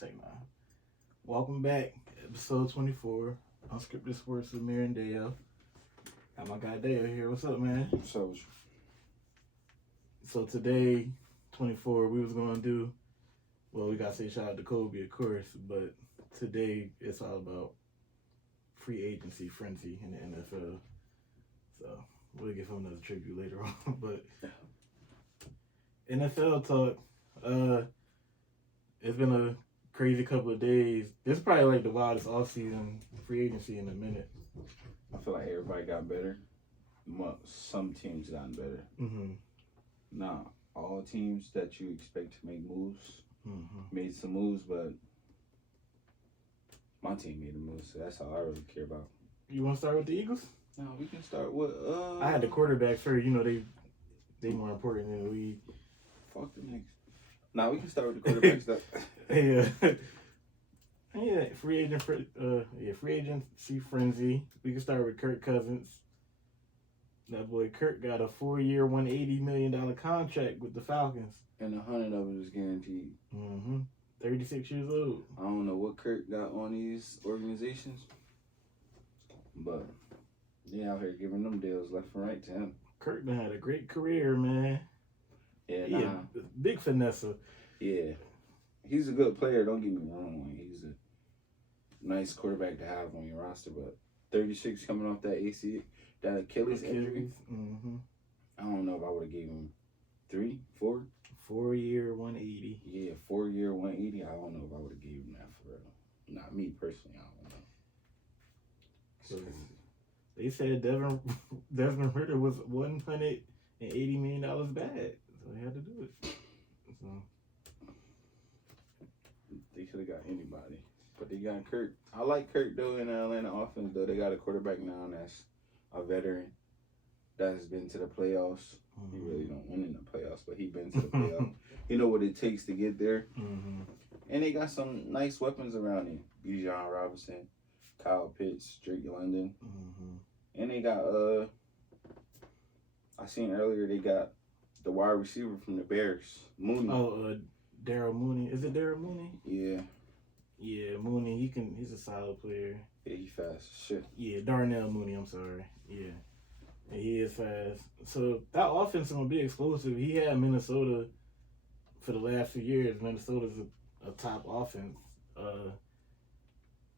Say no. Welcome back, episode 24, Unscripted Sports with Mir and Dale. Got my guy Dale here. What's up, man? What's up with you? So today, 24, we was going to do, well, we got to say shout out to Kobe, of course, but today it's all about free agency frenzy in the NFL. So we'll give him another tribute later on. But NFL talk, it's been a crazy couple of days. This is probably like the wildest offseason free agency in a minute. I feel like everybody got better. Some teams gotten better. Mm-hmm. Not all teams that you expect to make moves made some moves, but my team made a move, so that's all I really care about. You want to start with the Eagles? No, we can start with I had the quarterback first. You know they more important than the league. Fuck the Knicks. Nah, we can start with the quarterbacks. Yeah, free agency frenzy. We can start with Kirk Cousins. That boy Kirk got a 4-year, $180 million contract with the Falcons. And 100 of it is guaranteed. 36 years old. I don't know what Kirk got on these organizations, but they out here giving them deals left and right to him. Kirk done had a great career, man. Yeah, big finesse. Yeah. He's a good player, don't get me wrong. He's a nice quarterback to have on your roster, but 36 coming off that Achilles injury. I don't know if I would have gave him 3, 4. 4-year, 180. Yeah, 4-year, 180. I don't know if I would have gave him that for real. Not me personally, I don't know. They said Desmond Ritter was $180 million bad, so they had to do it. So they could have got anybody, but they got Kirk. I like Kirk though in the Atlanta offense though. They got a quarterback now that's a veteran that's been to the playoffs. He really don't win in the playoffs, but he been to the playoffs. He know what it takes to get there. And they got some nice weapons around him. Bijan Robinson, Kyle Pitts, Drake London. And they got I seen earlier they got the wide receiver from the Bears, Mooney. Daryl Mooney. Is it Daryl Mooney? Yeah. Yeah, Mooney. He's a solid player. Yeah, he fast as shit. Yeah, Darnell Mooney. I'm sorry. Yeah, he is fast. So that offense is gonna be explosive. He had Minnesota for the last few years. Minnesota's a top offense.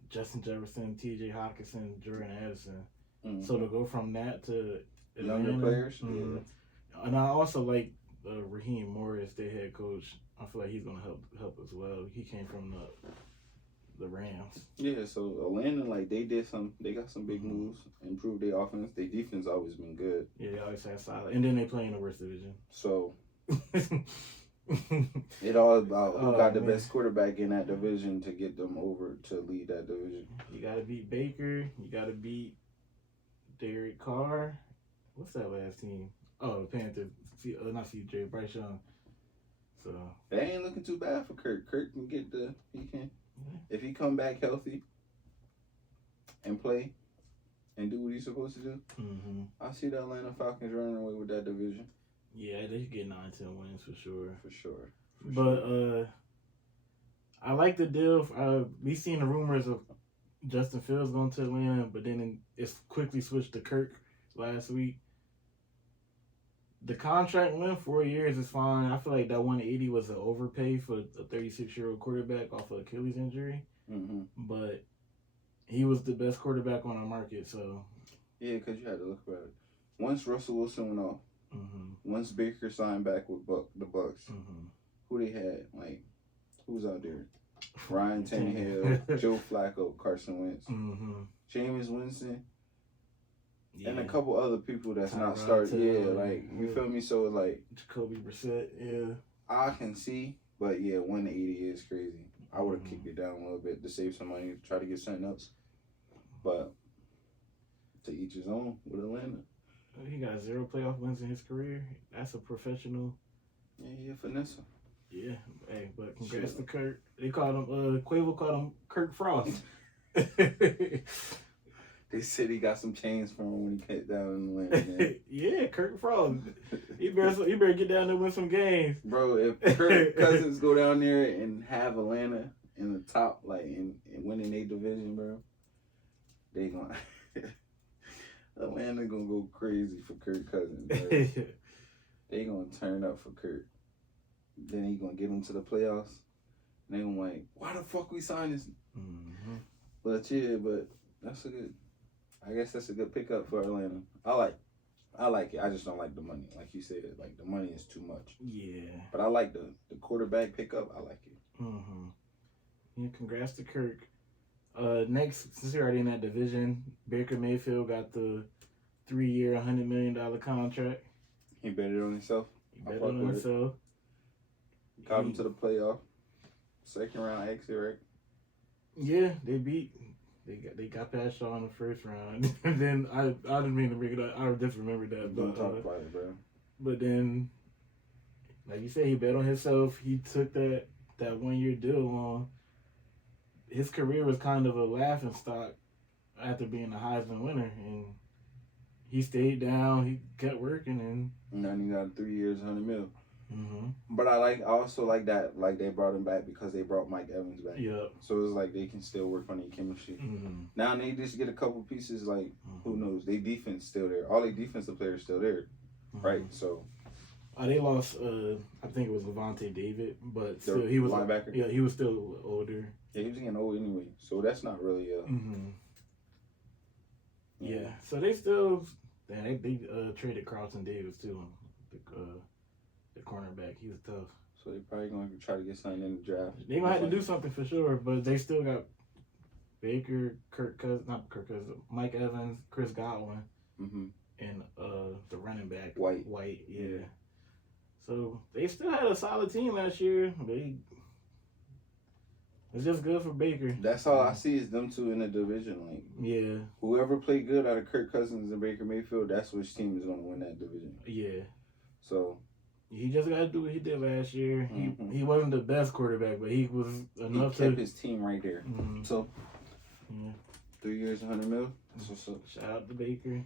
Justin Jefferson, T.J. Hawkinson, Jordan Addison. So to go from that to Atlanta, younger players. Yeah. And I also like Raheem Morris, their head coach. I feel like he's gonna help as well. He came from the Rams. Yeah, so Atlanta, like they got some big moves, improved their offense. Their defense always been good. Yeah, they always had solid, and then they play in the worst division. So it all about who got the best quarterback in that division to get them over to lead that division. You gotta beat Baker. You gotta beat Derek Carr. What's that last team? Oh, the Panthers. Not CJ, Bryce Young. So they ain't looking too bad for Kirk. Kirk can if he come back healthy and play and do what he's supposed to do. I see the Atlanta Falcons running away with that division. Yeah, they should get 9-10 wins for sure. For sure. But I like the deal. We seen the rumors of Justin Fields going to Atlanta, but then it's quickly switched to Kirk last week. The contract length, 4 years, is fine. I feel like that 180 was an overpay for a 36-year-old quarterback off of Achilles injury. But he was the best quarterback on the market, so. Yeah, because you had to look about it. Once Russell Wilson went off, once Baker signed back with the Bucks, who they had? Like, who's out there? Ryan Tannehill, Joe Flacco, Carson Wentz, Jameis Winston. Yeah. And a couple other people that's not starting. Yeah, like, you feel me? So, like, Jacoby Brissett, yeah. I can see, but yeah, 180 is crazy. I would have kicked it down a little bit to save some money, try to get something else. But to each his own with Atlanta. He got 0 playoff wins in his career. That's a professional. Yeah, Vanessa. Yeah, hey, but congrats to Kirk. They called him, Quavo called him Kirk Frost. They said he got some chains from him when he cut down in the land. Yeah, Kirk Frost. He better get down there and win some games. Bro, if Kirk Cousins go down there and have Atlanta in the top, like in winning their division, bro, they gonna Atlanta gonna go crazy for Kirk Cousins, bro. They gonna turn up for Kirk. Then he gonna get them to the playoffs. And they gonna like, why the fuck we signed this? Mm-hmm. But yeah, that's a good. I guess that's a good pickup for Atlanta. I like it. I just don't like the money. Like you said, like the money is too much. Yeah. But I like the quarterback pickup. I like it. Mm-hmm. Yeah, congrats to Kirk. Next, since you're already in that division, Baker Mayfield got the 3-year, $100 million contract. He bet it on himself. He bet it on himself. Got him to the playoff. Second round exit, right? Yeah, they got past Shaw in the first round. And then I didn't mean to bring it up. I just remembered that. Don't talk about it, bro. But then, like you said, he bet on himself. He took that 1-year deal on. His career was kind of a laughing stock after being a Heisman winner, and he stayed down. He kept working, and then he got 3 years, $100 million. Mm-hmm. But I also like that, like they brought him back because they brought Mike Evans back. Yeah. So it's like they can still work on their chemistry. Mm-hmm. Now they just get a couple pieces. Like who knows? Their defense still there. All their defensive players still there, right? So. They lost. I think it was Levante David, but still he was linebacker. Yeah, he was still older. Yeah, he was getting old anyway, so that's not really. Yeah. So they still. They traded Carlton Davis too, the cornerback. He was tough. So they probably gonna try to get something in the draft. They might have to do something for sure, but they still got Baker, Mike Evans, Chris Godwin, and the running back White. Yeah. So they still had a solid team last year. It's just good for Baker. That's all I see is them two in the division. Like, yeah, whoever played good out of Kirk Cousins and Baker Mayfield, that's which team is going to win that division. Yeah. So he just got to do what he did last year. He wasn't the best quarterback, but he was enough he kept his team right there. So 3 years, $100 million. So shout out to Baker.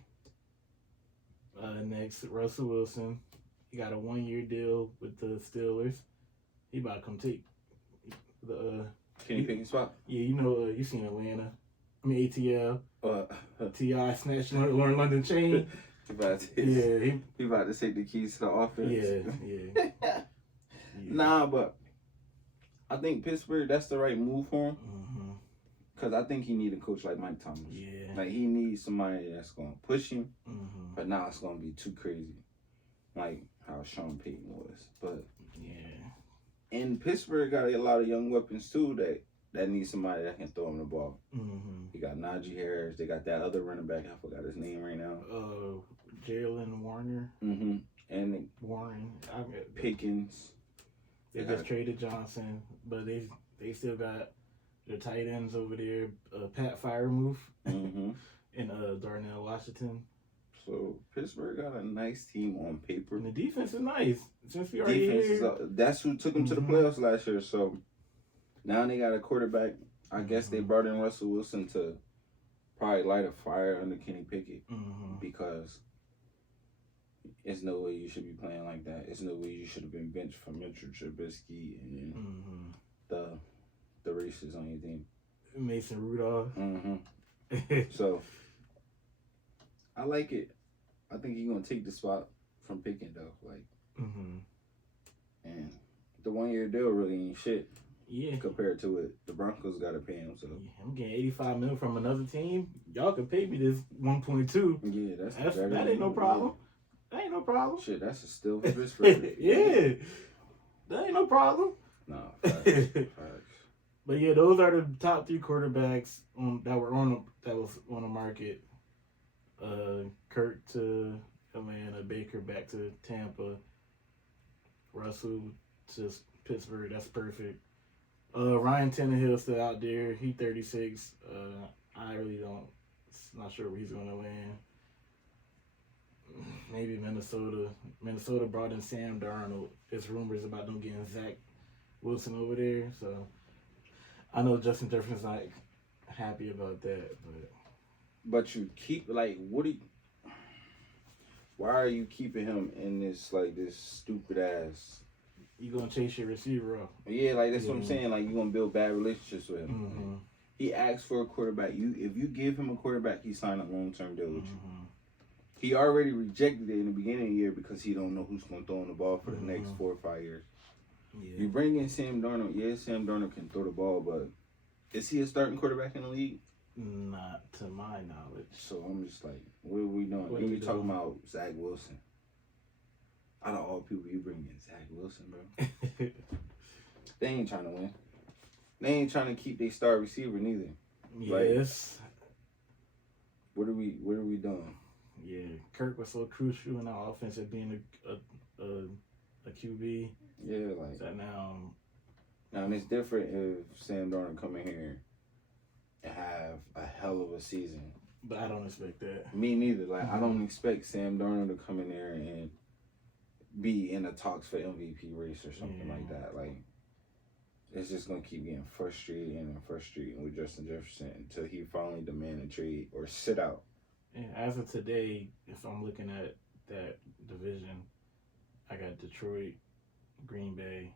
Next, Russell Wilson. He got a 1-year deal with the Steelers. He about to come take the Kenny Pickett spot. Yeah, you seen Atlanta. I mean ATL. T.I. snatched Lauren London chain. He about to take the keys to the offense. Yeah. Nah, but I think Pittsburgh, that's the right move for him. Because I think he need a coach like Mike Thomas. Yeah. Like he needs somebody that's going to push him, but now it's going to be too crazy. Like how Sean Payton was. But and Pittsburgh got a lot of young weapons too that need somebody that can throw him the ball. He got Najee Harris. They got that other running back. I forgot his name right now. Jalen Warner. And Warren. Pickens. They just traded Johnson, but they still got their tight ends over there. Pat Firemouth and Darnell Washington. So Pittsburgh got a nice team on paper. And the defense is nice. Since we already here. That's who took them to the playoffs last year. So now they got a quarterback. I guess they brought in Russell Wilson to probably light a fire under Kenny Pickett because there's no way you should be playing like that. There's no way you should have been benched for Mitchell Trubisky and the races on your team. Mason Rudolph. So I like it. I think he's gonna take the spot from Pickett though. Like, and the 1-year deal really ain't shit. Yeah. Compared to it, the Broncos gotta pay him. So I'm getting $85 million from another team. Y'all can pay me this 1.2. Yeah, that ain't no problem. That ain't no problem. Shit, that's a steal for Pittsburgh. Yeah, that ain't no problem. No, facts. But yeah, those are the top 3 quarterbacks that was on the market. Kirk to Atlanta, Baker back to Tampa, Russell to Pittsburgh. That's perfect. Ryan Tannehill still out there. He 36. I really not sure where he's going to land. Maybe Minnesota. Minnesota brought in Sam Darnold. There's rumors about them getting Zach Wilson over there. So I know Justin Jefferson's not happy about that, but you keep why are you keeping him in this stupid ass You gonna chase your receiver up. Yeah, like that's what I'm saying. Like, you're gonna build bad relationships with him. Mm-hmm. He asked for a quarterback. If you give him a quarterback, he signed a long-term deal with you. He already rejected it in the beginning of the year because he don't know who's gonna throw him the ball for the next 4 or 5 years. Yeah. You bring in Sam Darnold. Yeah, Sam Darnold can throw the ball, but is he a starting quarterback in the league? Not to my knowledge. So I'm just like, what are we doing? What Then are you we talking doing? about Zach Wilson. Out of all people, you bring in Zach Wilson, bro. They ain't trying to win. They ain't trying to keep their star receiver neither. Yes. What are we doing? Yeah, Kirk was so crucial in our offense at being a QB. Yeah, like that now. Now it's different if Sam Darnold come in here and have a hell of a season. But I don't expect that. Me neither. Like I don't expect Sam Darnold to come in there and be in the talks for MVP race or something like that. Like it's just gonna keep getting frustrating with Justin Jefferson until he finally demand a trade or sit out. And as of today, if I'm looking at that division, I got Detroit, Green Bay.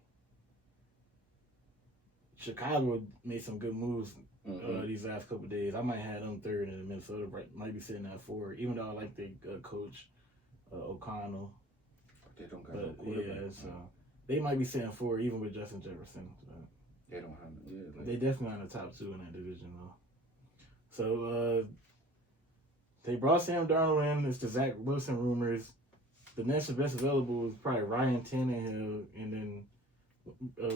Chicago made some good moves these last couple of days. I might have them third, and Minnesota might be sitting at 4, even though I like the coach O'Connell. But they don't got no quarterback. Yeah, so they might be sitting 4, even with Justin Jefferson. So. They don't have. Yeah, like, they definitely are in the top 2 in that division, though. So they brought Sam Darnold in. It's the Zach Wilson rumors. The next best available is probably Ryan Tannehill, and then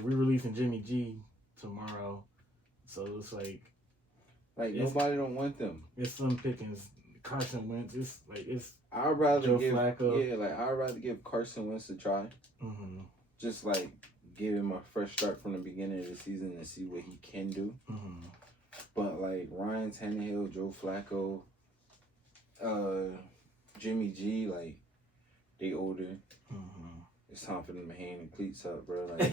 re-releasing Jimmy G tomorrow. So it's like nobody don't want them. It's Slim Pickens, Carson Wentz. I'd rather Joe give Flacco. Yeah, like I'd rather give Carson Wentz a try. Mm-hmm. Just like give him a fresh start from the beginning of the season and see what he can do. Mm-hmm. But like Ryan Tannehill, Joe Flacco, Jimmy G, like they older. Mm-hmm. It's time for them to hang the cleats up, bro. Like,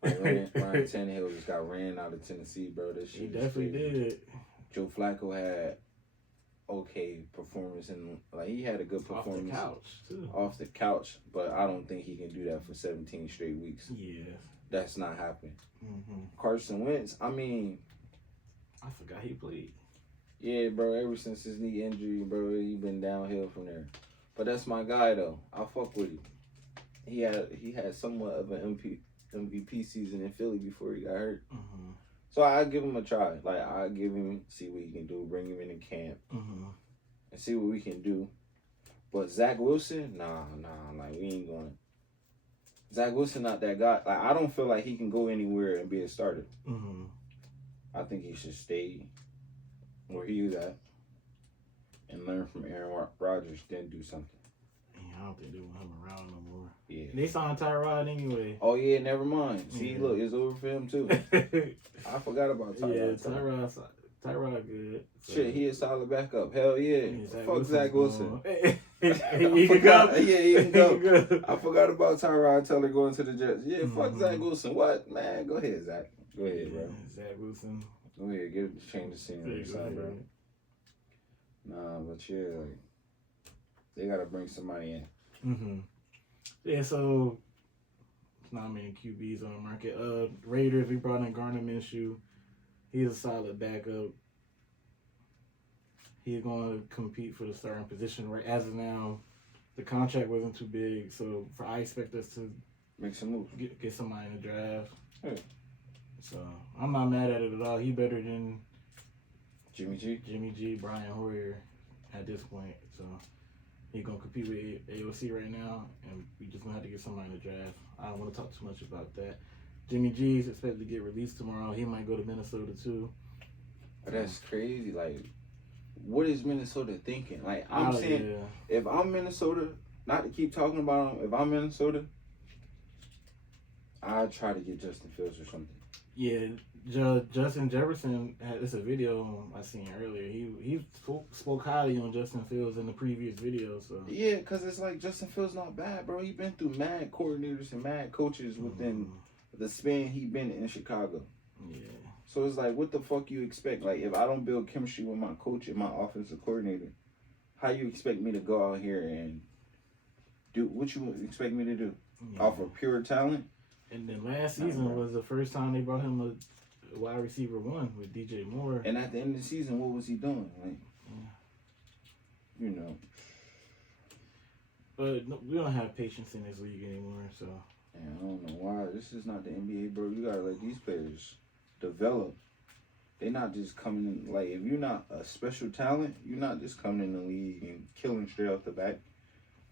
Ryan Tannehill just got ran out of Tennessee, bro. That shit. He definitely did. Joe Flacco had okay performance and like he had a good performance off the couch, but I don't think he can do that for 17 straight weeks. Yeah, that's not happening. Mm-hmm. Carson Wentz, I mean, I forgot he played. Yeah, bro. Ever since his knee injury, bro, he been downhill from there. But that's my guy though. I fuck with him. He had somewhat of an MVP season in Philly before he got hurt. Mm-hmm. So I give him a try. Like I give him, see what he can do. Bring him in camp and see what we can do. But Zach Wilson, nah. Like we ain't going. Zach Wilson not that guy. Like I don't feel like he can go anywhere and be a starter. Mm-hmm. I think he should stay where he was at and learn from Aaron Rodgers, then do something. I don't think they want him around no more. Yeah. They signed Tyrod anyway. Oh, yeah, never mind. See, look, it's over for him, too. I forgot about Tyrod. Yeah, Tyrod good. So. Shit, he a solid backup. Hell yeah. Fuck Zach Wilson. He can go. Yeah, he can go. I forgot about Tyrod Taylor going to the Jets. Yeah, fuck Zach Wilson. What? Man, go ahead, Zach. Go ahead, bro. Zach Wilson. Go ahead, change the scenery, bro. Nah, but yeah, like, they gotta bring somebody in. Mm-hmm. Yeah, so not many QBs on the market. Raiders, we brought in Gardner Minshew. He's a solid backup. He's going to compete for the starting position. Right as of now, the contract wasn't too big, so I expect us to make some moves, get somebody in the draft. Hey. So I'm not mad at it at all. He better than Jimmy G, Brian Hoyer at this point. So he's gonna compete with AOC right now, and we just gonna have to get somebody in the draft. I don't want to talk too much about that. Jimmy G is expected to get released tomorrow. He might go to Minnesota too. That's crazy. Like, what is Minnesota thinking? Like, I'm saying, if I'm Minnesota, not to keep talking about him, if I'm Minnesota, I'd try to get Justin Fields or something. Yeah, Justin Jefferson it's a video I seen earlier. He spoke highly on Justin Fields in the previous video. So yeah, because it's like Justin Fields not bad, bro. He been through mad coordinators and mad coaches within the span he been in Chicago. Yeah. So it's like, what the fuck you expect? Like, if I don't build chemistry with my coach and my offensive coordinator, how you expect me to go out here and do what you expect me to do Yeah. off of pure talent. And then last season was the first time they brought him a wide receiver 1 with DJ Moore. And at the end of the season, what was he doing? Like, you know. But no, we don't have patience in this league anymore, so. And I don't know why. This is not the NBA, bro. You gotta let these players develop. They're not just coming in. Like, if you're not a special talent, you're not just coming in the league and killing straight off the bat.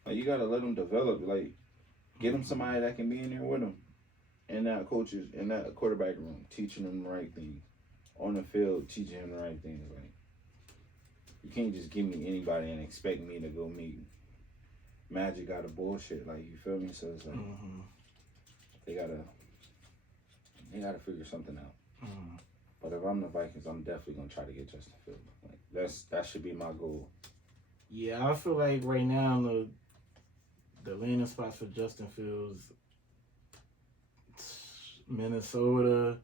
Like, you gotta let them develop. Like, get them somebody that can be in there with them. And that coaches in that quarterback room, teaching them the right things. On the field, teaching them the right things. Like, you can't just give me anybody and expect me to go meet Magic out of bullshit. Like, you feel me? So it's like they gotta figure something out. But if I'm the Vikings, I'm definitely gonna try to get Justin Fields. Like, that should be my goal. Yeah, I feel like right now the landing spots for Justin Fields, Minnesota,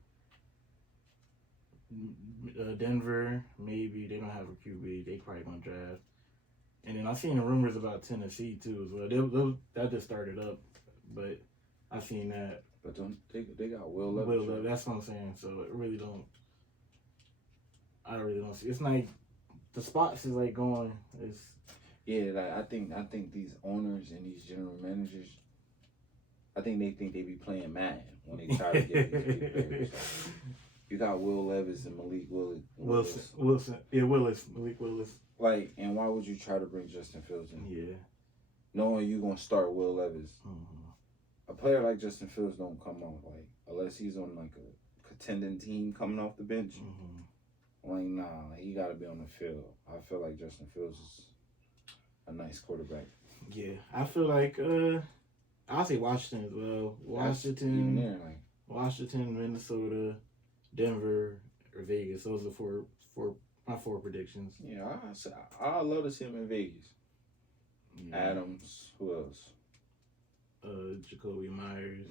Denver, maybe they don't have a QB. They probably gonna draft. And then I seen the rumors about Tennessee too as well. That just started up, but I seen that. But they got Will Levis. That's what I'm saying. So it really don't. I really don't see. It's like the spots is like going. It's like I think these owners and these general managers, I think they be playing Madden when they try to get these big players. You got Will Levis and Malik Willis. Malik Willis. Like, and why would you try to bring Justin Fields in? Yeah. Knowing you're gonna start Will Levis. A player like Justin Fields don't come off like unless he's on like a contending team coming off the bench. Like, nah, he gotta be on the field. I feel like Justin Fields is a nice quarterback. Yeah, I feel like I'll say Washington as well. Washington, Minnesota, Denver, or Vegas. Those are my four predictions. Yeah, I love to see him in Vegas. Yeah. Adams, who else? Jacoby Myers,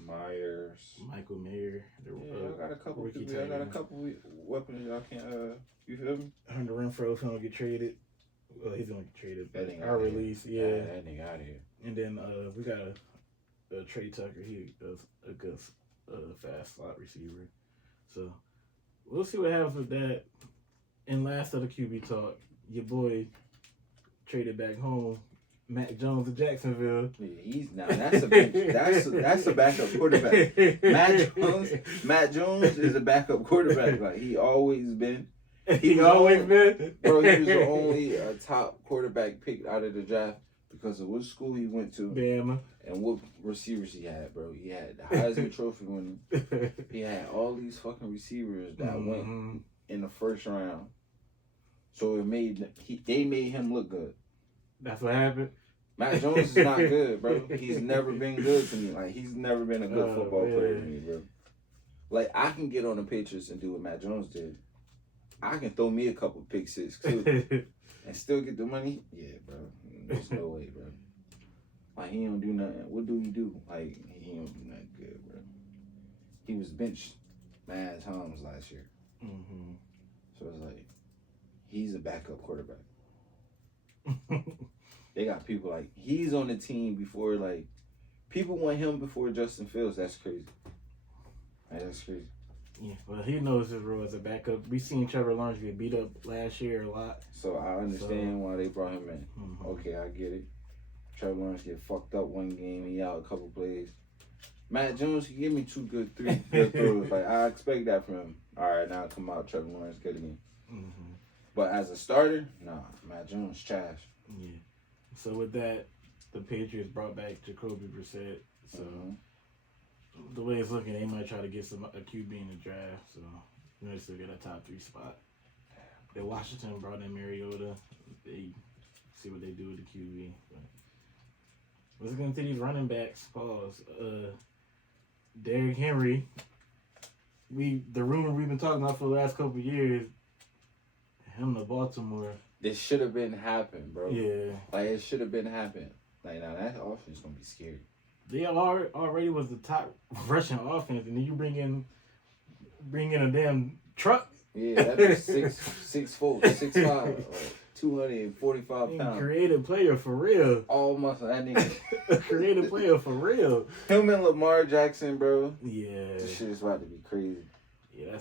Michael Mayer. I got a couple people. I got a couple weapons y'all can't. You feel me? Hunter Renfro's gonna get traded. Well, he's gonna get traded. Our release, yeah. That nigga out of here. And then we got a Trey Tucker. He does a good fast slot receiver. So we'll see what happens with that. And last of the QB talk, your boy traded back home. Mac Jones of Jacksonville. Yeah, that's a backup quarterback. Matt Jones is a backup quarterback. Like, he always been. He always been. Bro, he was the only top quarterback picked out of the draft because of what school he went to. Bama. And what receivers he had, bro. He had the Heisman Trophy winner. He had all these fucking receivers that went in the first round. So they made him look good. That's what happened. Matt Jones is not good, bro. He's never been good to me. Like, he's never been a good football player to me, bro. Like, I can get on the Patriots and do what Matt Jones did. I can throw me a couple pick six, too. And still get the money. Yeah, bro. There's no way, bro. Like, he don't do nothing. What do he do? Like, he don't do nothing good, bro. He was benched mad times last year. So it's like, he's a backup quarterback. They got people like, he's on the team before, like, people want him before Justin Fields. That's crazy. That's crazy. Yeah, well, he knows his role as a backup. We seen Trevor Lawrence get beat up last year a lot. So I understand why they brought him in. Okay, I get it. Trevor Lawrence get fucked up one game. He out a couple plays. Matt Jones can give me 2 good throws. Like, I expect that from him. All right, now come out, Trevor Lawrence, good again. But as a starter, nah, Matt Jones trash. Yeah. So with that, the Patriots brought back Jacoby Brissett. So the way it's looking, they might try to get a QB in the draft. So they still get a top 3 spot. Then Washington brought in Mariota. They see what they do with the QB. But let's get into these running backs. Pause. Derrick Henry. The rumor we've been talking about for the last couple of years. Him to Baltimore. This should have been happening, bro. Yeah. Like, it should have been happening. Like, now that offense is going to be scary. They already was the top rushing offense, and then you bring in a damn truck. Yeah, that is 6'4", 6'5", 245 pounds. Creative player for real. All muscle. That nigga. A creative player for real. Him and Lamar Jackson, bro. Yeah. This shit is about to be crazy. Yeah,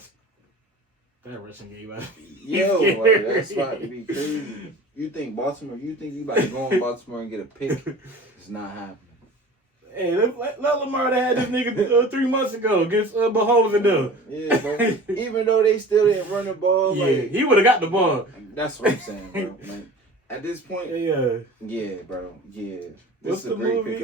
that rushing game about to be Yo, like, that's about to be crazy. You think you about to go in Baltimore and get a pick? It's not happening. Hey, let Lamar that had this nigga 3 months ago against Mahomes and them. Yeah, bro. Even though they still didn't run the ball, Yeah, like, he would have got the ball. That's what I'm saying, bro. Like, at this point, yeah, bro, yeah. What's the movie?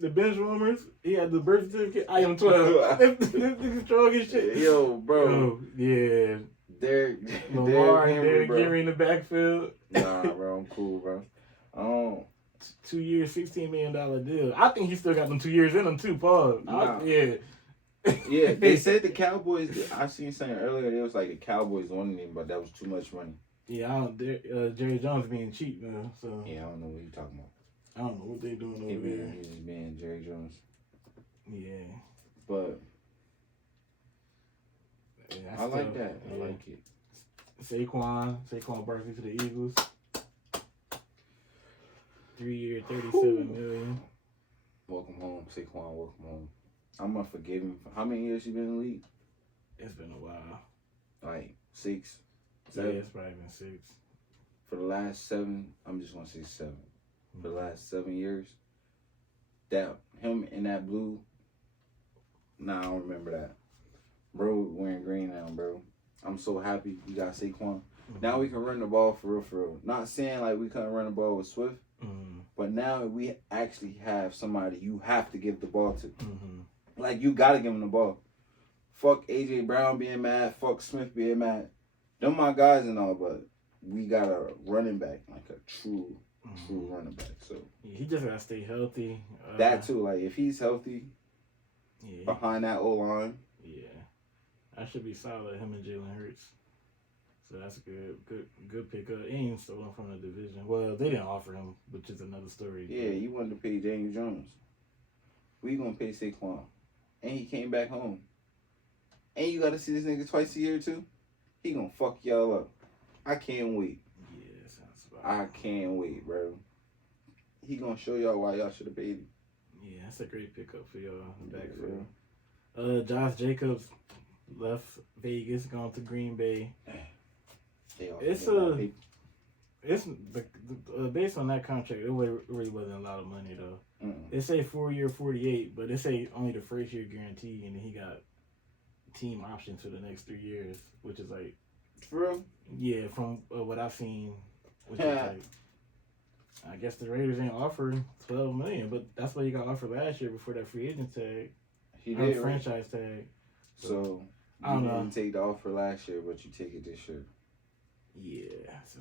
The Bench Warmers. He had the birth certificate. I am 12. This nigga strong as shit. Yo, bro. Yeah. Lamar and Derrick Henry in the backfield. Nah, bro, I'm cool, bro. 2 years, $16 million deal. I think he still got them 2 years in him too, Paul. Nah. Yeah. Yeah, they said the Cowboys. I seen something earlier. It was like the Cowboys wanted him, but that was too much money. Yeah, Jerry Jones being cheap now. So yeah, I don't know what you're talking about. I don't know what they doing over there. He's just being Jerry Jones. Yeah, but I like that. Yeah. I like it. Saquon Barkley to the Eagles. 3 year, $37 million. Welcome home, Saquon. Welcome home. I'm gonna forgive him. How many years you been in the league? It's been a while. Like 6, 7? Yeah, it's probably been 6. For the last 7, I'm just gonna say 7. Mm-hmm. For the last 7 years, that him in that blue. Nah, I don't remember that. Bro, wearing green now, bro. I'm so happy we got Saquon. Mm-hmm. Now we can run the ball for real, for real. Not saying like we couldn't run the ball with Swift, but now we actually have somebody you have to give the ball to. Mm-hmm. Like, you gotta give him the ball. Fuck A.J. Brown being mad. Fuck Smith being mad. Them my guys and all, but we got a running back, like a true running back. So yeah, he just gotta stay healthy. That too, like if he's healthy, behind that O line, that should be solid. Him and Jalen Hurts. So that's a good pickup. He ain't stolen from the division. Well, they didn't offer him, which is another story. Yeah, you wanted to pay Daniel Jones. We gonna pay Saquon. And he came back home. And you gotta see this nigga twice a year too. He gonna fuck y'all up. I can't wait. Yeah, sounds about I can't wait, bro. He gonna show y'all why y'all should have paid him. Yeah, that's a great pickup for y'all backfield. Josh Jacobs left Vegas, gone to Green Bay. It's based on that contract, it really wasn't a lot of money though. They say 4 year, 48, but they say only the first year guarantee, and then he got team options for the next 3 years, which is like, for real? Yeah, from what I've seen, which is like, I guess the Raiders ain't offering $12 million, but that's what he got offered last year before that free agent tag. He did, franchise tag. So I don't know. Didn't take the offer last year, but you take it this year. Yeah, so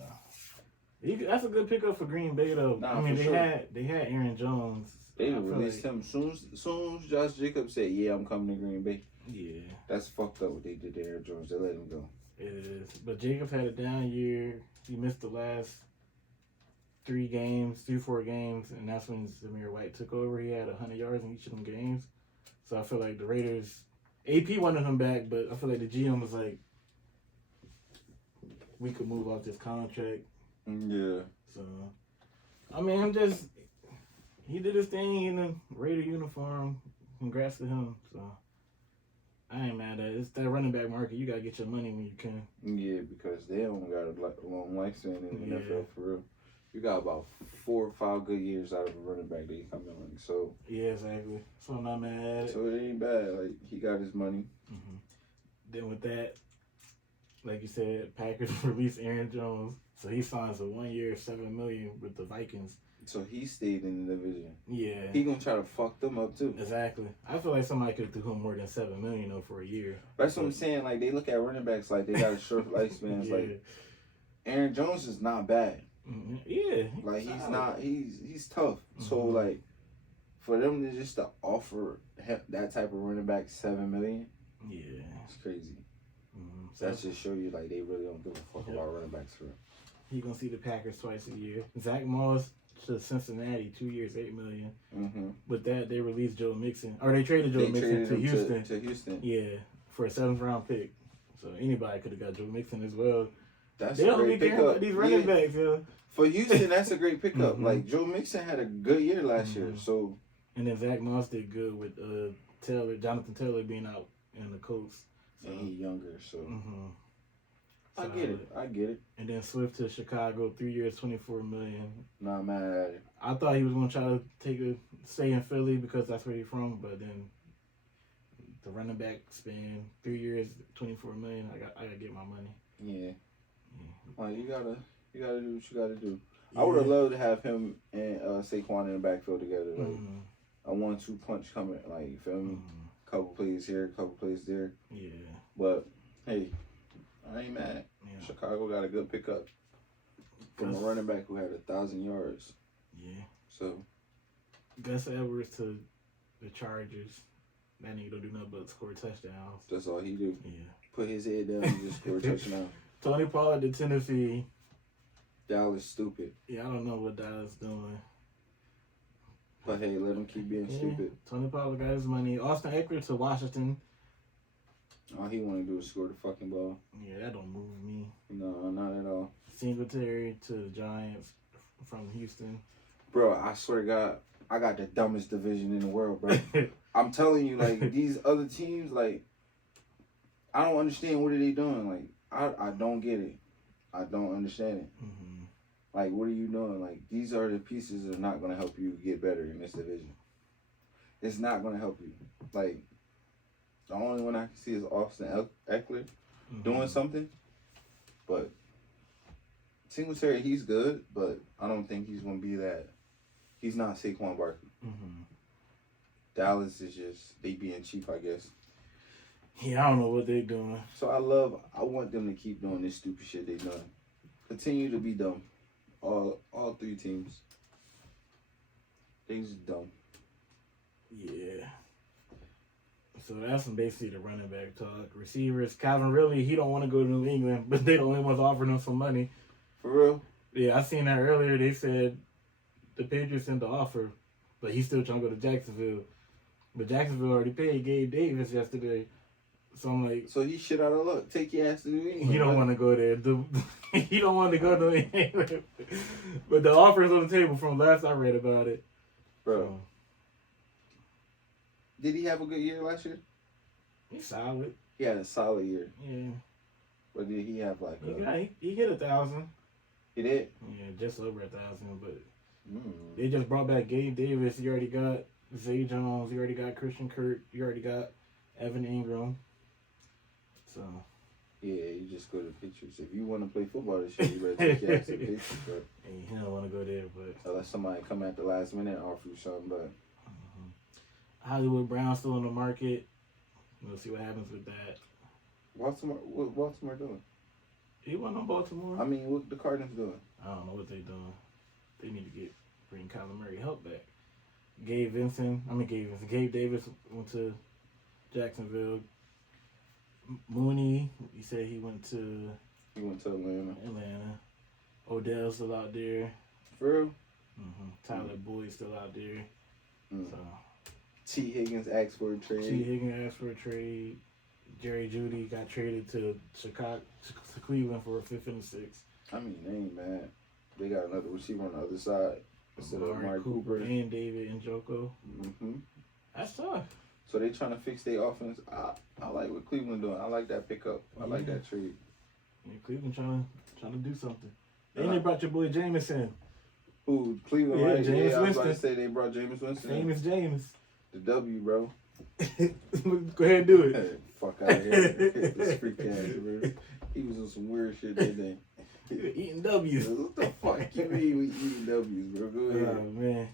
that's a good pickup for Green Bay though. Nah, I mean, they had Aaron Jones. They released him soon as Josh Jacobs said, "Yeah, I'm coming to Green Bay." Yeah, that's fucked up what they did to Aaron Jones. They let him go. It is, but Jacobs had a down year. He missed the last 4 games, and that's when Zamir White took over. He had 100 yards in each of them games. So I feel like the Raiders, AP wanted him back, but I feel like the GM was like, we could move off this contract. Yeah. So, I mean, he did his thing in the Raider uniform. Congrats to him. So, I ain't mad at it. It's that running back market. You got to get your money when you can. Yeah, because they don't got a long lifespan in the NFL for real. You got about 4 or 5 good years out of a running back that you come in. So yeah, exactly. So I'm not mad at it. So it ain't bad. Like, he got his money. Mm-hmm. Then with that, like you said, Packers released Aaron Jones, so he signs a 1 year, $7 million with the Vikings. So he stayed in the division. Yeah, he gonna try to fuck them up too. Exactly. I feel like somebody could do him more than $7 million though for a year. That's what I'm saying. Like, they look at running backs like they got a short lifespan. Like, Aaron Jones is not bad. Mm-hmm. Yeah, like he's not. He's tough. Mm-hmm. So like, for them to just to offer that type of running back $7 million, it's crazy. Mm-hmm. So that just show you like they really don't give a fuck about running backs for real. He gonna see the Packers twice a year. Zach Moss to Cincinnati, 2 years, $8 million. Mm-hmm. With that, they released Joe Mixon, or they traded Joe Mixon to Houston. To Houston, yeah, for a 7th round pick. So anybody could have got Joe Mixon as well. That's They a don't be great caring about pickup. these running backs, yo. For Houston, that's a great pickup. Mhm. Like Joe Mixon had a good year last year, Mhm. so And then Zach Moss did good with Jonathan Taylor being out in the Colts. So, and he younger, so mhm. I get it. And then Swift to Chicago, 3 years, $24 million. Not mad at it. I thought he was gonna try to stay in Philly because that's where he's from, but then the running back span, 3 years, $24 million. I gotta get my money. Yeah. Yeah. Like you gotta do what you gotta do. Yeah. I would have loved to have him and Saquon in the backfield together, like a 1-2 punch coming. Like you feel me? Couple plays here, couple plays there. Yeah. But hey, I ain't mad. Yeah. Chicago got a good pickup from a running back who had 1,000 yards. Yeah. So Gus Edwards to the Chargers. That nigga don't do nothing but score touchdowns. That's all he do. Yeah. Put his head down and just score a touchdown. Tony Pollard to Tennessee. Dallas stupid. Yeah, I don't know what Dallas doing. But hey, let him keep being stupid. Tony Pollard got his money. Austin Eckler to Washington. All he want to do is score the fucking ball. Yeah, that don't move me. No, not at all. Singletary to the Giants from Houston. Bro, I swear to God, I got the dumbest division in the world, bro. I'm telling you, like, these other teams, like, I don't understand what are they doing. Like, I don't get it. I don't understand it. Mm-hmm. Like, what are you doing? Like, these are the pieces that are not going to help you get better in this division. It's not going to help you. Like, the only one I can see is Austin Eckler doing something. But Singletary, he's good, but I don't think he's going to be that. He's not Saquon Barkley. Mm-hmm. Dallas is just, they being cheap, I guess. Yeah, I don't know what they doing. So I want them to keep doing this stupid shit they done. Continue to be dumb. All three teams. They just dumb. Yeah. So that's basically the running back talk. Receivers, Calvin Ridley, he don't want to go to New England, but they the only ones offering him some money. For real? Yeah, I seen that earlier. They said the Patriots sent the offer, but he's still trying to go to Jacksonville. But Jacksonville already paid Gabe Davis yesterday. So I'm like... So he shit out of luck. Take your ass to New England. He don't want to go there. He don't want to go to New England. But the offer is on the table from last I read about it. Bro. So, did he have a good year last year? he's solid. He had a solid year. Yeah. But did he have like he hit 1,000. He did? Yeah, just over 1,000. But they just brought back Gabe Davis. You already got Zay Jones. You already got Christian Kirk. You already got Evan Ingram. So. Yeah, you just go to the pictures. If you want to play football this year, you better take your ass to the pictures. But he don't want to go there, but unless somebody come at the last minute and offer you something, but Hollywood Brown still in the market. We'll see what happens with that. Baltimore, what Baltimore doing? He went on Baltimore. I mean, what the Cardinals doing? I don't know what they doing. They need to bring Kyler Murray help back. Gabe Davis went to Jacksonville. Mooney, he said he went to Atlanta. Odell's still out there. For real? Tyler Boyd's still out there. So T. Higgins asked for a trade. Jerry Jeudy got traded to Cleveland for a 5th and a 6th. I mean, they ain't mad. They got another receiver on the other side instead of Amari Cooper and David Njoku. That's tough. So they trying to fix their offense. I like what Cleveland doing. I like that pickup. I like that trade. Yeah, Cleveland trying to do something. And they brought your boy Jameson. Who, Cleveland, yeah, right? Jameis yeah, I was Winston. about to say they brought Jameis Winston. Famous James. The W, bro. Go ahead and do it. Fuck out of here. This freak ass, bro. He was on some weird shit that day. Eating W's. What the fuck you mean we eating W's, bro? Go ahead. Oh, man.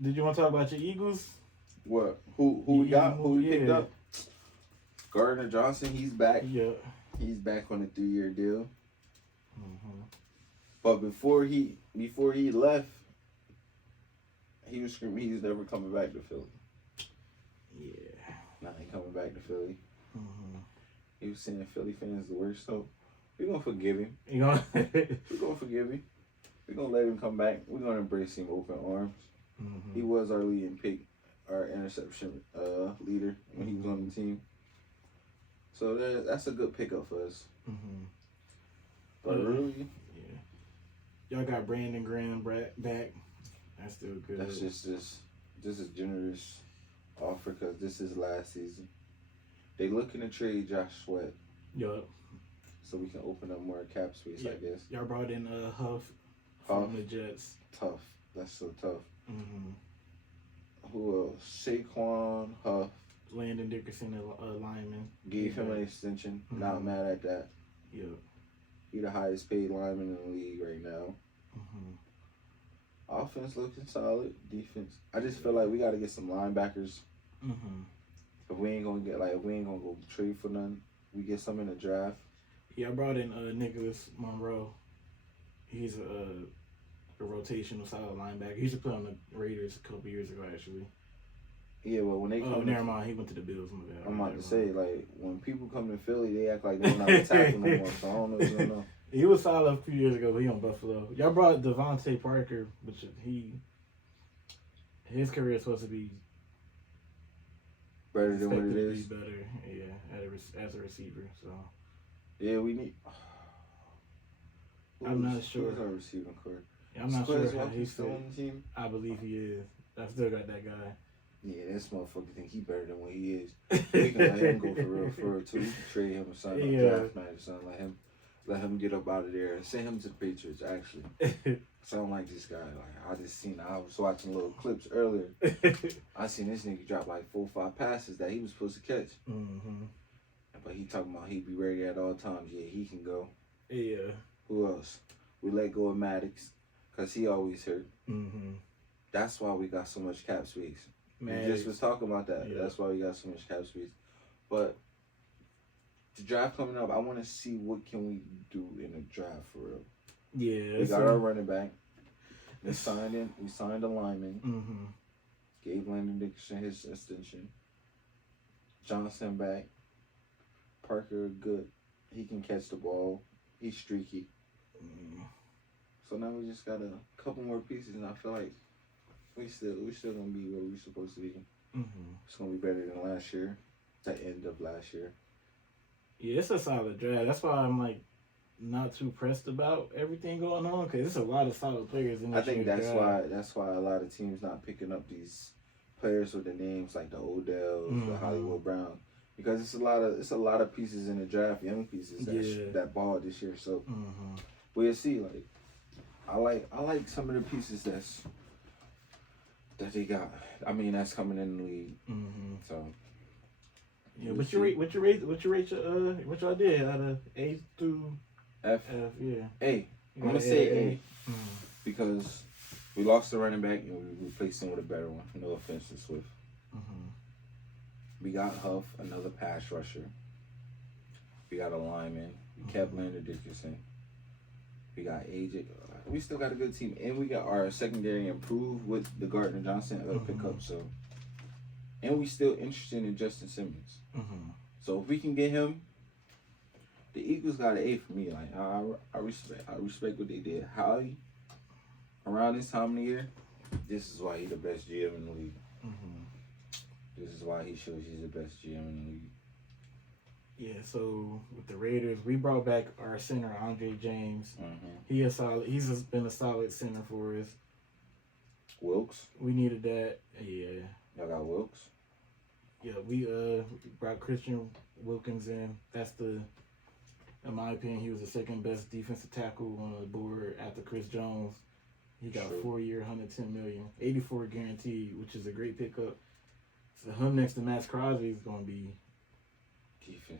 Did you want to talk about your Eagles? What? Who we got? Who we picked up? Gardner Johnson, he's back. Yeah. He's back on a 3-year deal. But before he left, he was screaming he's never coming back to Philly. Yeah. Now he coming back to Philly. He was saying Philly fans the worst, so we're gonna forgive him. We're gonna forgive him. We're gonna let him come back. We're gonna embrace him open arms. He was our leading pick, our interception leader when he was on the team. So that's a good pickup for us. But really, yeah. Y'all got Brandon Graham back. That's still good. That's just this is generous offer because this is last season. They looking to trade Josh Sweat. Yup. So we can open up more cap space, I guess. Y'all brought in Huff from the Jets. Tough. That's so tough. Mm-hmm. Who else? Saquon, Huff. Landon Dickerson, a lineman. Gave him an extension. Mm-hmm. Not mad at that. Yep. He the highest paid lineman in the league right now. Mm-hmm. Offense looking solid. Defense. I just feel like we got to get some linebackers. Mm-hmm. If we ain't gonna go trade for none, we get some in the draft. Yeah, I brought in Nicholas Monroe. He's a rotational solid linebacker. He used to play on the Raiders a couple years ago, actually. Yeah, well, when they come... Oh, never mind. He went to the Bills. I'm about to say, like, when people come to Philly, they act like they're not a tackle no more, so I don't know what's going on. He was solid a few years ago, but he on Buffalo. Y'all brought Devontae Parker, which his career is supposed to be better than what it is. Better, yeah, as a receiver. So yeah, we need. I'm not sure. Who's our receiving core? Yeah, I'm not sure how he's still on the team. I believe he is. I still got that guy. Yeah, this motherfucker think he better than what he is. We can let him go for real too. We can trade him or something. Draft night or something. Let him get up out of there and send him to the Patriots. Actually, sound like this guy. Like I was watching little clips earlier. I seen this nigga drop like 4 or 5 passes that he was supposed to catch. Mm-hmm. But he talking about he'd be ready at all times. Yeah, he can go. Yeah. Who else? We let go of Maddox because he always hurt. Mm-hmm. That's why we got so much cap space. We just was talking about that. Yeah. That's why we got so much cap space. But the draft coming up, I want to see what can we do in the draft for real. Yeah. We got our running back. We signed a lineman. Mm-hmm. Gave Landon Dickerson his extension. Johnson back. Parker good. He can catch the ball. He's streaky. Mm. So now we just got a couple more pieces, and I feel like we still gonna be where we're supposed to be. Mm-hmm. It's gonna be better than last year. The end of last year. Yeah, it's a solid draft. That's why I'm like not too pressed about everything going on because there's a lot of solid players in this. I think that's why a lot of teams not picking up these players with the names like the Odells, the Hollywood Browns, because it's a lot of pieces in the draft, young pieces that ball this year. So we'll see. Like I like some of the pieces that they got. I mean, that's coming in the league. Mm-hmm. So. Yeah, what y'all did out of A through F? Yeah. A. I'm gonna say A. Because we lost the running back and we replaced him with a better one. No offense to Swift. Mm-hmm. We got Huff, another pass rusher. We got a lineman. We kept Landon Dickerson. We got AJ. We still got a good team, and we got our secondary improved with the Gardner Johnson pickup. So. And we still interested in Justin Simmons. Mm-hmm. So if we can get him, the Eagles got an A for me. Like I respect what they did. Howie, around this time of the year, this is why he's the best GM in the league. Mm-hmm. This is why he shows he's the best GM in the league. Yeah. So with the Raiders, we brought back our center Andre James. Mm-hmm. He's been a solid center for us. Wilkes. We needed that. Yeah. Y'all got Wilkes. Yeah, we brought Christian Wilkins in. That's in my opinion, he was the second best defensive tackle on the board after Chris Jones. He got 4-year, $110 million, $84 guaranteed, which is a great pickup. So him next to Max Crosby is going to be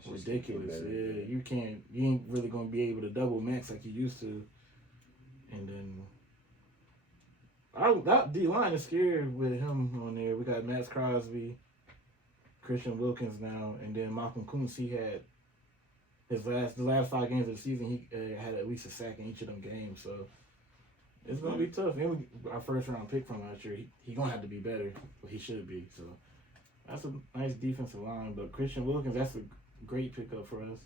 ridiculous. Yeah, you ain't really going to be able to double Max like you used to. And then that D-line is scared with him on there. We got Max Crosby, Christian Wilkins now, and then Malcolm Kuntz. He had the last 5 games of the season. He had at least a sack in each of them games. So it's gonna be tough. And our first round pick from last year, he gonna have to be better, but he should be. So that's a nice defensive line. But Christian Wilkins, that's a great pickup for us.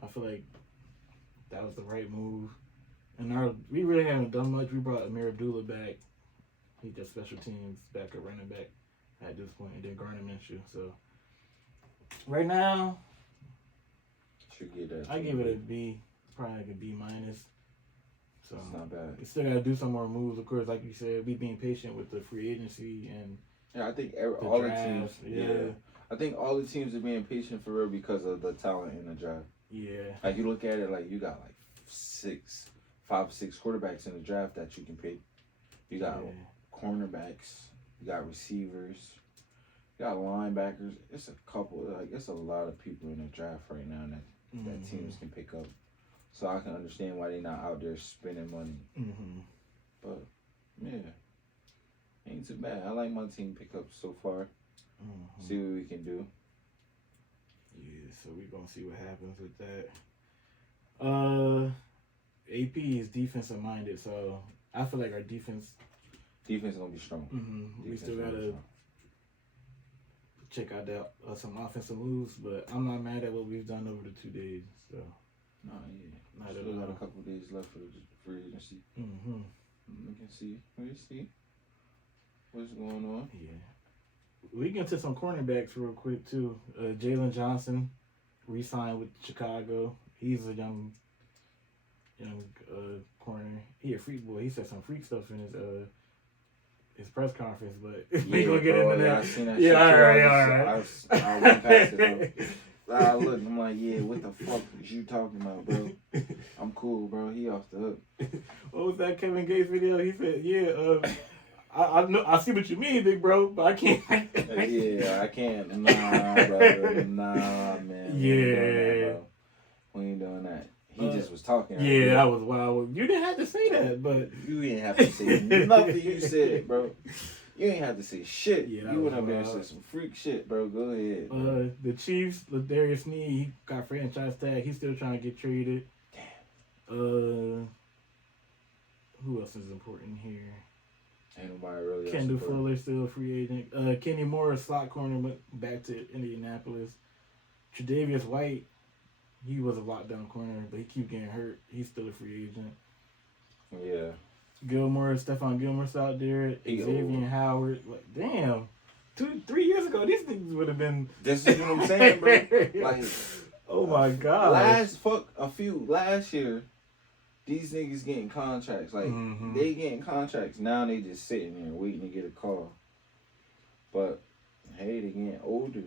I feel like that was the right move. And we really haven't done much. We brought Amir Abdullah back. He does special teams back at running back at this point, and then Garner Minshew. So right now, should get that. I give it a B. probably like a B minus. So it's not bad. We still got to do some more moves, of course. Like you said, we being patient with the free agency and I think the all draft. the teams. Yeah. I think all the teams are being patient for real because of the talent in the draft. Yeah. Like you look at it, like you got like 5, 6 quarterbacks in the draft that you can pick. You got cornerbacks. You got receivers. You got linebackers. It's a couple. Like it's a lot of people in the draft right now that teams can pick up. So I can understand why they're not out there spending money. But yeah, ain't too bad. I like my team pickups so far. See what we can do. Yeah, so we're gonna see what happens with that. AP is defensive minded, so I feel like our defense gonna be strong. We still gotta check out that some offensive moves, but I'm not mad at what we've done over the 2 days. So not still got a couple days left for the free agency. We can see. We'll see what's going on. Yeah. We get to some cornerbacks real quick too. Jalen Johnson re-signed with Chicago. He's a young corner. He a freak boy. He said some freak stuff in his press conference, but we gonna get into that. I seen that shit. All right. I went past it, bro. I look, I'm like, yeah, what the fuck is you talking about, bro? I'm cool, bro. He off the hook. What was that Kevin Gates video? He said, I know, I see what you mean, big bro, but I can't. I can't. Nah, brother. Nah, man. We ain't doing that. He just was talking. That was wild. You didn't have to say that, but you didn't have to say nothing. You said, bro. You ain't have to say shit. You went up there and said some freak shit, bro. Go ahead. Bro. The Chiefs, Ladarius Sneed, he got franchise tag. He's still trying to get traded. Damn. Who else is important here? Ain't nobody really. Kendall Fuller still a free agent. Kenny Moore, slot corner, went back to Indianapolis. Tre'Davious White, he was a lockdown corner, but he keep getting hurt. He's still a free agent. Yeah. Stephon Gilmore's out there. Xavier Howard. Like, damn. 3 years ago, these things would have been. This is what I'm saying, bro. Like, oh my god. Last year, these niggas getting contracts. Like, they getting contracts. Now they just sitting there waiting to get a call. But, hey, they getting older.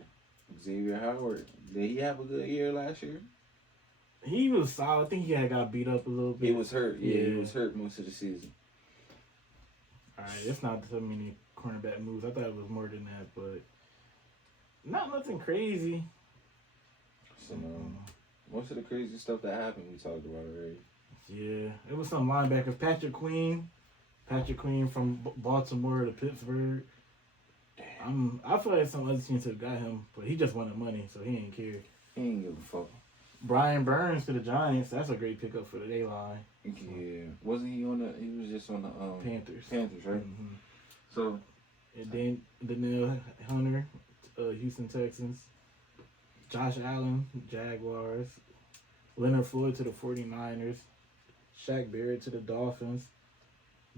Xavier Howard, did he have a good year last year? He was solid. I think he got beat up a little bit. He was hurt. Yeah, he was hurt most of the season. All right, it's not so many cornerback moves. I thought it was more than that, but nothing crazy. So, most of the crazy stuff that happened, we talked about already. Yeah, it was some linebackers. Patrick Queen from Baltimore to Pittsburgh. I feel like some other teams have got him, but he just wanted money, so he ain't care. He ain't give a fuck. Brian Burns to the Giants. That's a great pickup for the A-line. Yeah. Wasn't he on the... He was just on the... Panthers. Panthers, right? So... And then Danielle Hunter, Houston Texans. Josh Allen, Jaguars. Leonard Floyd to the 49ers. Shaq Barrett to the Dolphins.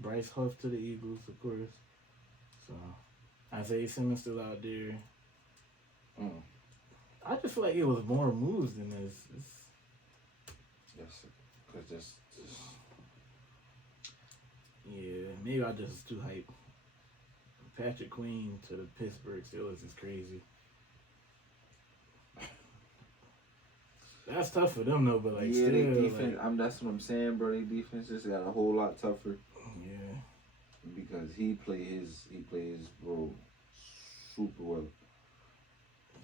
Bryce Huff to the Eagles, of course. So... Isaiah Simmons still out there. I just feel like it was more moves than this. Because yeah, maybe I just too hyped. Patrick Queen to the Pittsburgh Steelers is crazy. That's tough for them though, but like still, their defense. That's what I'm saying, bro. Their defense just got a whole lot tougher. Yeah. Because he played his role super well.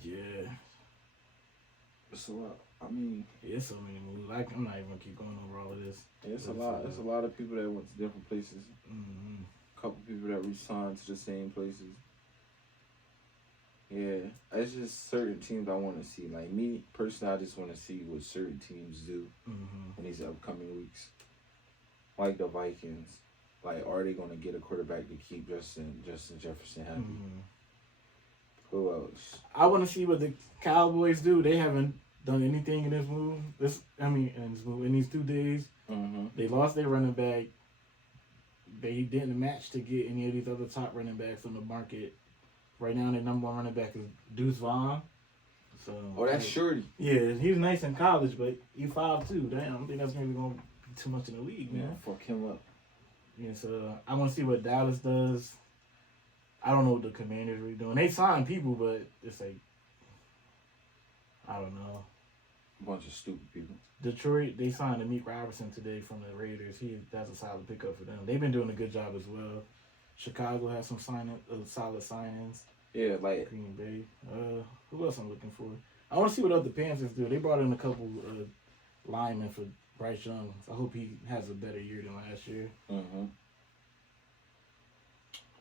Yeah. So I mean, it's so many moves. I'm not even gonna keep going over all of this. It's a lot. It's a lot of people that went to different places. A couple people that re-signed to the same places. Yeah, it's just certain teams I want to see. Like me personally, I just want to see what certain teams do in these upcoming weeks. Like the Vikings. Like, are they going to get a quarterback to keep Justin Jefferson happy? Who else? I want to see what the Cowboys do. They haven't done anything in this move. In these 2 days. They lost their running back. They didn't match to get any of these other top running backs on the market. Right now, their number one running back is Deuce Vaughn. So. Oh, that's Shorty. Yeah, he was nice in college, but he 5'2". Damn, I don't think that's maybe gonna be too much in the league, man. Fuck him up. Yeah, so I want to see what Dallas does. I don't know what the Commanders really doing. They signed people, but it's like I don't know. A bunch of stupid people. Detroit, they signed Amik Robertson today from the Raiders. That's a solid pickup for them. They've been doing a good job as well. Chicago has some solid signings. Yeah, like Green Bay. Who else I'm looking for? I want to see what other Panthers do. They brought in a couple linemen for Bryce Young. I hope he has a better year than last year. Mm-hmm.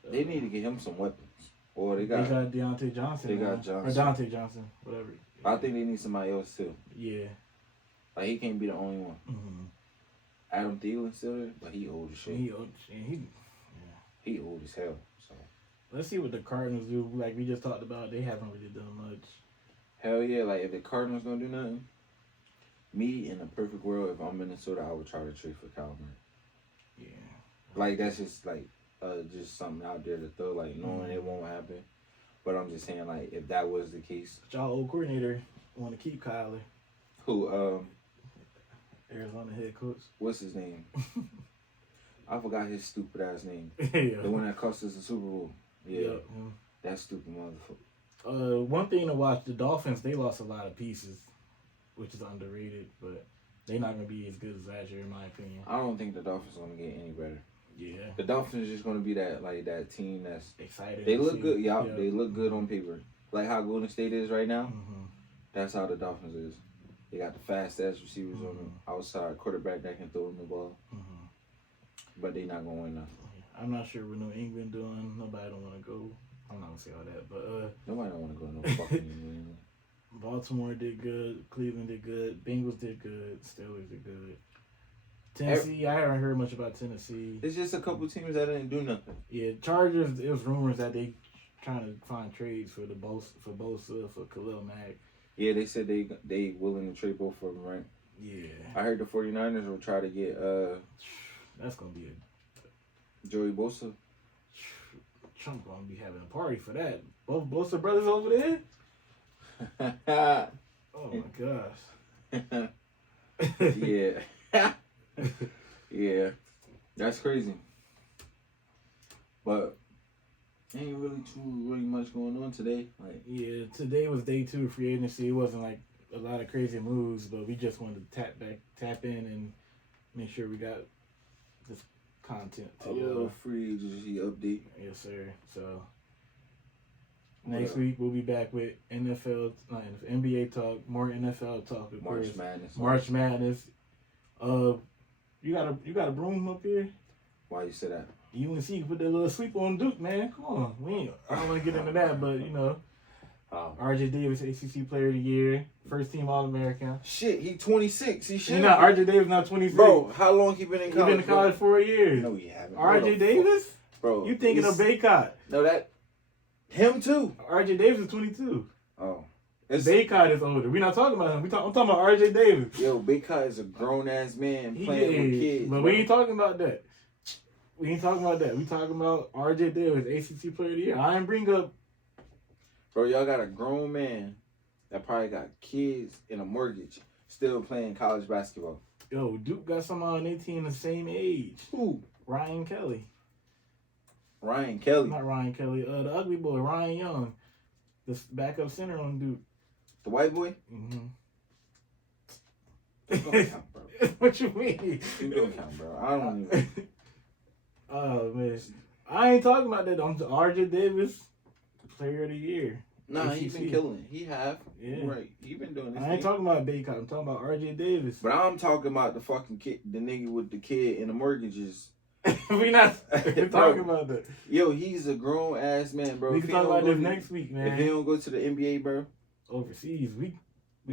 They need to get him some weapons. Or they got Dionte Johnson. They got Johnson. Or Dante Johnson, whatever. I think they need somebody else too. Yeah. Like he can't be the only one. Mm-hmm. Adam Thielen's still there, but he old as shit. He old as hell. So let's see what the Cardinals do. Like we just talked about, they haven't really done much. Hell yeah! Like if the Cardinals don't do nothing, me in a perfect world, if I'm Minnesota, I would try to trade for Kyle Murray. Yeah. Like that's just like just something out there to throw. Like knowing it won't happen, but I'm just saying like if that was the case. But y'all old coordinator want to keep Kyler. Who Arizona head coach. What's his name? I forgot his stupid ass name. Yeah. The one that cost us the Super Bowl. Yeah. Yep. That stupid motherfucker. One thing to watch, the Dolphins, they lost a lot of pieces, which is underrated, but they're not going to be as good as last year, in my opinion. I don't think the Dolphins are going to get any better. Yeah. The Dolphins are just going to be that team that's excited. They look good. Yeah, they look good on paper. Like how Golden State is right now. Mm-hmm. That's how the Dolphins is. They got the fast-ass receivers on the outside, quarterback that can throw them the ball. Mm-hmm. But they not going to win now. I'm not sure what New England doing. Nobody don't want to go. I'm not going to say all that, but... Nobody don't want to go to no fucking New England. Baltimore did good. Cleveland did good. Bengals did good. Steelers did good. Tennessee, I haven't heard much about Tennessee. It's just a couple teams that didn't do nothing. Yeah, Chargers, it was rumors that they trying to find trades for Bosa, for Khalil Mack. Yeah, they said they willing to trade both of them, right? Yeah. I heard the 49ers will try to get that's gonna be a Joey Bosa. Trump gonna be having a party for that. Both Bosa brothers over there. Oh my gosh. Yeah. Yeah. That's crazy. But ain't really much going on today. Like today was day 2 of free agency. It wasn't like a lot of crazy moves, but we just wanted to tap in and make sure we got this content a little free agency update. Yes, sir. So next week we'll be back with NBA talk, more NFL talk. Of March course. Madness. March Madness. You got a broom up here? Why you say that? You can see you put that little sweep on Duke, man. Come on, I don't want to get into that, but RJ Davis, ACC Player of the Year, first team All-American. Shit, he 26. He should. RJ Davis not 26. Bro, how long he been in college? He been in college 4 years. No, he haven't. RJ Davis, bro, you thinking of Baycott? No, him too. RJ Davis is 22. Oh. Baycott is older. We're not talking about him. I'm talking about RJ Davis. Yo, Baycott is a grown ass man playing with kids. But we ain't talking about that. We ain't talking about that. We talking about RJ Davis, ACC Player of the Year. I ain't bring up. Bro, y'all got a grown man that probably got kids and a mortgage still playing college basketball. Yo, Duke got somebody on their team the same age. Who? Ryan Kelly. Ryan Kelly. Not Ryan Kelly. The ugly boy, Ryan Young. The backup center on Duke. The white boy? Mm-hmm. It don't count, bro. What you mean? It don't count, bro. I don't even. Oh, man. I ain't talking about that. I'm RJ Davis, Player of the Year. Nah, he been killing it. He have. Yeah. Right. He been doing this. I ain't talking about Baycott. I'm talking about RJ Davis. But I'm talking about the fucking kid, the nigga with the kid and the mortgages. We not talking about that. Yo, he's a grown ass man, bro. We can talk about this next week, man. If he don't go to the NBA, bro. Overseas, we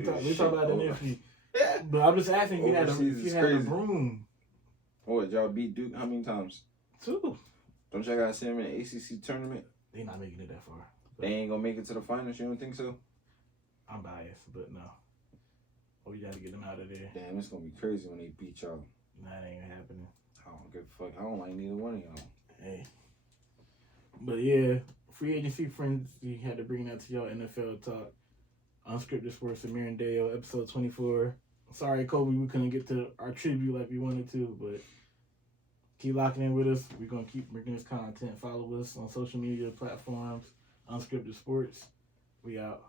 talk about it next week. Yeah. But I'm just asking if you had a broom. What, y'all beat Duke how many times? 2. Don't y'all gotta send them in the ACC tournament? They not making it that far. They ain't gonna make it to the finals. You don't think so? I'm biased, but no. We gotta get them out of there. Damn, it's gonna be crazy when they beat y'all. That ain't happening. I don't give a fuck. I don't like neither one of y'all. Hey. But yeah, free agency friends, we had to bring that to y'all NFL talk. Unscripted Sports, Amir and Dale, episode 24. Sorry, Kobe, we couldn't get to our tribute like we wanted to, but keep locking in with us. We're going to keep bringing this content. Follow us on social media platforms, Unscripted Sports. We out.